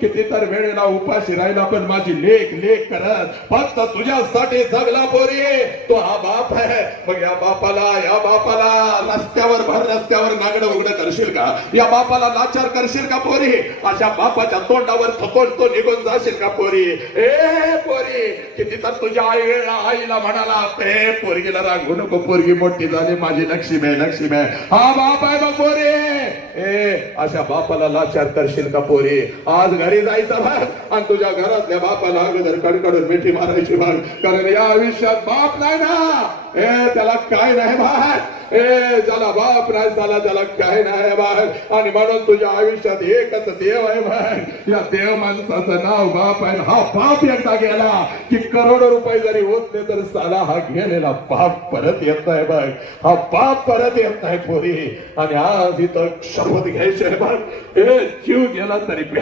किती तर वेळेला उपाशी राहिला पण माझी लेख लेख करत फक्त तुझ्यासाठी जगला पोरी. तो हा बाप आहे. मग या बापाला रस्त्यावर भर रस्त्यावर नागडं उघडं करशील का? या बापाला लाचार करशील का पोरी? अशा बापाच्या तोंडावर थकोन तो निघून जाशील का पोरी? ए पोरी, किती तर तुझ्या आईला म्हणाला ते पोरगीला रांगू नको, पोरगी मोठी झाली माझी लक्ष्मी आहे लक्ष्मी आहे. हा बाप आहे मग पोरी. अशा बापाला लाचार करशील का पोरी? आज घरी जायचं भाग आणि तुझ्या घरातल्या बापाला अगोदर कडकडून मिठी मारायची भाग. कारण या आयुष्यात बाप नाही ना. त्याला काय नाही भाग. ज्याला बाप नाही झाला त्याला काय नाही भाग. आणि म्हणून तुझ्या आयुष्यात एकच देव आहे भाग. या देव माणसाचं नाव बाप आहे. हा बाप एकदा गेला की करोडो रुपये जरी होतले तर साला हा गेलेला बाप परत येत नाही बघ. हा बाप परत येत नाही पोरी. आणि आज इथं शपथ घ्यायची आहे बघ. जीव गेला तरी